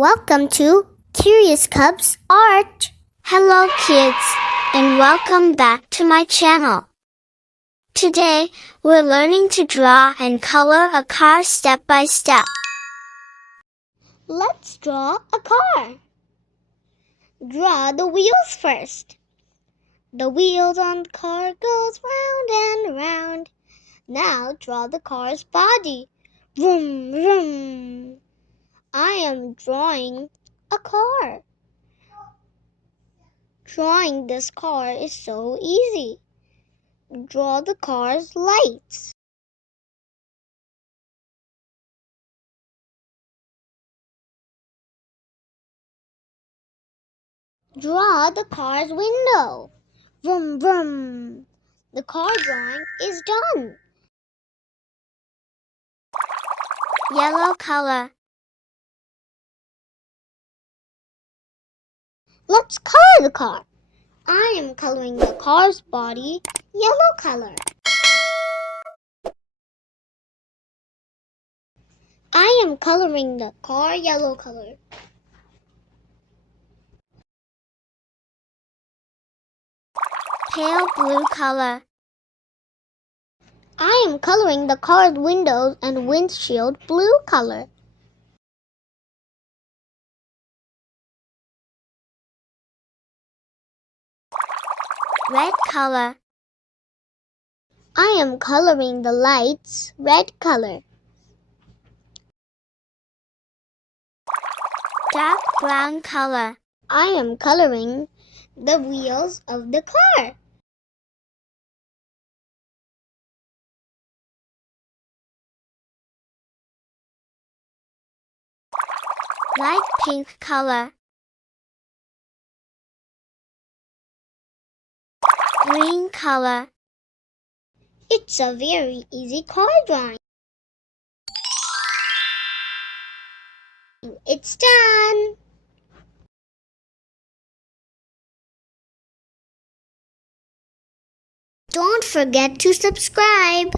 Welcome to Curious Cub's Art. Hello kids, and welcome back to my channel. Today, we're learning to draw and color a car step by step. Let's draw a car. Draw the wheels first. The wheels on the car goes round and round. Now draw the car's body. Vroom, vroom. I am drawing a car. Drawing this car is so easy. Draw the car's lights. Draw the car's window. Vroom, vroom. The car drawing is done. Yellow color. Let's color the car. I am coloring the car's body yellow color. I am coloring the car yellow color. Pale blue color. I am coloring the car's windows and windshield blue color. Red color. I am coloring the lights red color. Dark brown color. I am coloring the wheels of the car. Light pink color. Green color. It's a very easy car drawing. It's done. Don't forget to subscribe.